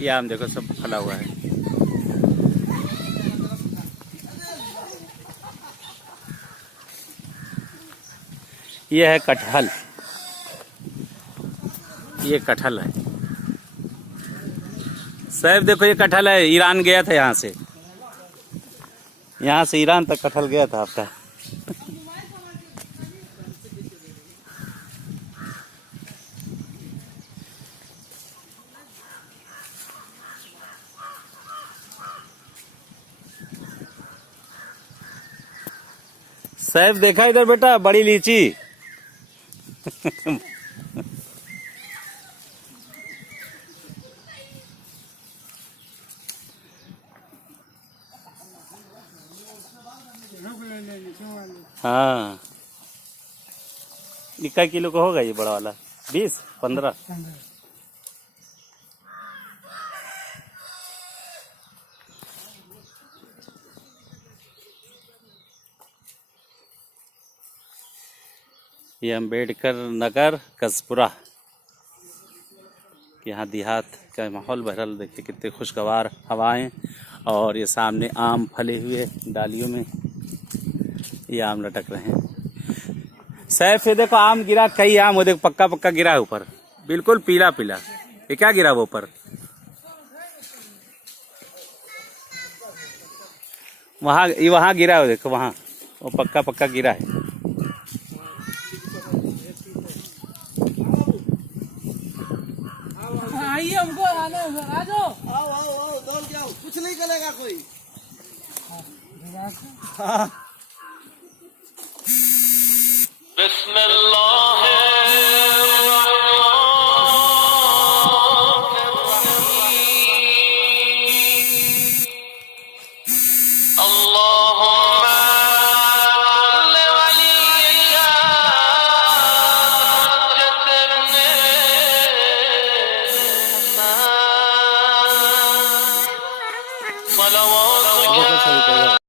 ये आम देखो सब फला हुआ है। ये है कटहल, ये कटहल है। सैफ देखो ये कटहल है, ईरान गया था यहाँ से ईरान तक कटहल गया था आपका। सैफ देखा इधर बेटा, बड़ी लीची। हाँ, ये किलो का होगा ये बड़ा वाला? 20-15। ये अम्बेडकर नगर कसपुरा, यहाँ देहात का माहौल बहरहाल देखिए कितने खुशगवार हवाएं। और ये सामने आम फले हुए डालियों में ये आम लटक रहे हैं। सैफ ये देखो आम गिरा, कई आम वो देखो पक्का पक्का गिरा है ऊपर, बिल्कुल पीला पीला। ये क्या गिरा वो ऊपर? वहाँ गिरा है, देखो वहाँ वो पक्का पक्का गिरा है। आइए हमको आने आ जाओ। आओ दौड़ के आओ, कुछ नहीं करेगा कोई। देखो सभी